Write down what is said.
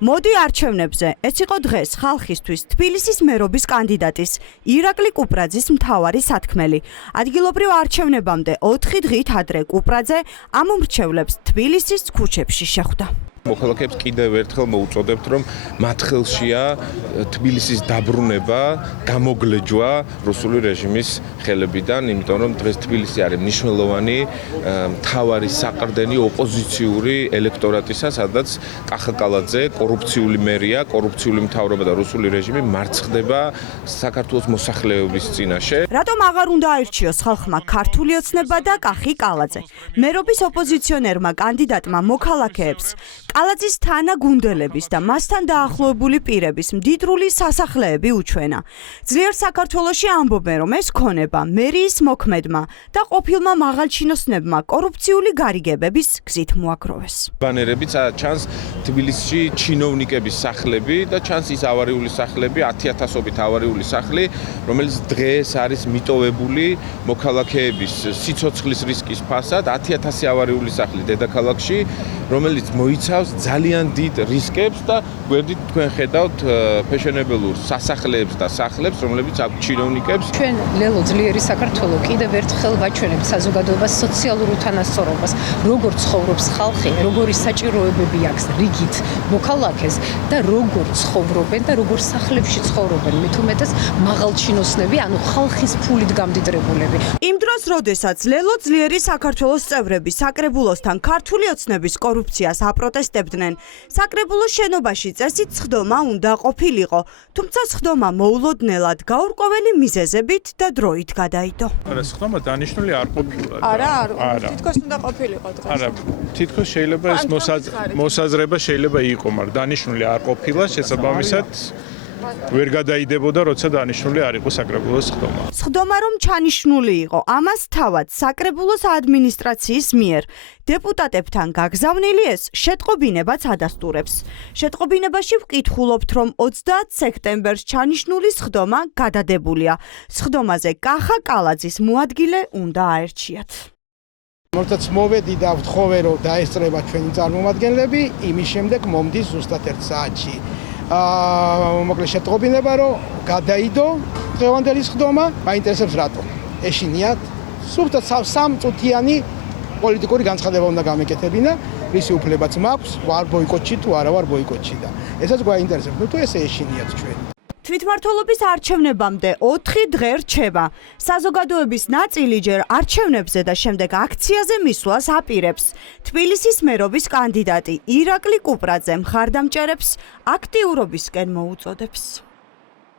მოდი არჩევნებზე. ეს იყო დღეს ხალხისთვის თბილისის მერობის კანდიდატის ირაკლი კუპრაძის მთავარი სათქმელი. ადგილობრივ არჩევნებამდე 4 დღით ადრე კუპრაძე ამ მრჩევლებს თბილისის ქუჩებში შეხვდა. მოქალაქეებს კიდევ ერთხელ მოუწოდებთ, რომ მათ ხელშია თბილისის დაბრუნება, გამოგლეჯვა რუსული რეჟიმის ხელებიდან, იმიტომ რომ დღეს თბილისი არის მნიშვნელოვანი მთავარი საყრდენი ოპოზიციური ელექტორატისა, სადაც კახაკალაძე კორუფციული მერია, კორუფციული მთავრობა და რუსული რეჟიმი მარცხდება საქართველოს მოსახლეობის წინაშე. რატომ აღარ უნდა აირჩიოს ხალხმა ქართული ოცნება და კახი კალაძე? მერობის ოპოზიციონერმა კანდიდატმა მოქალაქეებს კალაძის თანაგუნდელების და მასთან დაახლოებული პირების მდიდრული სასახლეები უჩვენა. ძლიერ საქართველოში ამბობენ, რომ ეს ქონება მერიის მოქმედმა და ყოფილმა მაღალჩინოსნებმა კორუფციული გარიგებების გზით მოაგროვეს. ბანერებიც ჩანს თბილისში ჩინოვნიკების სახლები და ჩანს ის ავარიული სახლები, 10,000-ობით ავარიული სახლი, რომელიც დღეს არის მიტოვებული მოქალაქეების სიცოცხლის რისკის ფასად, 10,000 ავარიული სახლი დედაქალაქში, რომელიც მოიცავს ძალიან დიდ რისკებს და გვერდით თქვენ ხედავთ ფეშენებელურ სასახლეებს და სახლებს, რომლებიც აქვს ჩინოვნიკებს. ჩვენ ლელო ძლიერი საქართველო კიდევ ერთხელ ვაჩვენებთ საზოგადოებას სოციალურ უთანასწორობას, როგორ ცხოვრობს ხალხი, როგორი საჭიროებები აქვს რიგით მოქალაქეს და როგორ ცხოვრობენ და როგორ სახლებში ცხოვრობენ, მით უმეტეს მაღალჩინოსნები, ანუ ხალხის ფულით გამდიდრებულები. იმ დროს, როდესაც ლელო ძლიერი საქართველოს წევრები საკრებულოსთან ქართული ოცნების კორუფციას აპროტესტებდნენ, საკრებულოს შენობაში წესით სხდომა უნდა ყოფილიყო, თუმცა სხდომა მოულოდნელად გაურკვეველი მიზეზებით და დროით გადაიდო. არა, სხდომა დანიშნული არ ყოფილა. არა, თითქოს უნდა ყოფილიყო დღეს. არა, თითქოს შეიძლება ეს მოსაზრება შეიძლება იყო, მაგრამ დანიშნული არ ყოფილა, შესაბამისად ვერ გადაიდებოდა, როცა დანიშნული არ იყო საკრებულოს სხდომა. სხდომა რომ ჩანიშნული იყო, ამას თავად საკრებულოს ადმინისტრაციის მიერ დეპუტატებთან გაგზავნილი ეს შეტყობინებაც ადასტურებს. შეტყობინებაში ვკითხულობთ, რომ 20 სექტემბერს ჩანიშნული სხდომა გადადებულია. სხდომაზე კახა კალაძის მოადგილე უნდა აერჩიათ. როდესაც მოვედი და ვთხოვე, რომ დაესწრება ჩვენი წარმომადგენლები, იმის შემდეგ მომდის ზუსტად 1 საათში. მოკლედ შეტყობინება, რომ გადაიდო დღევანდელი სხდომა, მაინტერესებს რატო. ეშინიათ, სულთა 3 წუთიანი პოლიტიკური განცხადება უნდა გამეკეთებინა, რისი უფლებაც მაქვს, ვარ ბოიკოტში თუ არა ვარ ბოიკოტში და ესაც გვაინტერესებს, თუ ესე ეშინიათ ჩვენ. თვითმმართველობის არჩევნებამდე 4 დღე რჩება. საზოგადოების ნაწილი ჯერ არჩევნებზე და შემდეგ აქციაზე მისვლას აპირებს. თბილისის მერობის კანდიდატი ირაკლი კუპრაძე მხარდამჭერებს აქტიურობისკენ მოუწოდებს.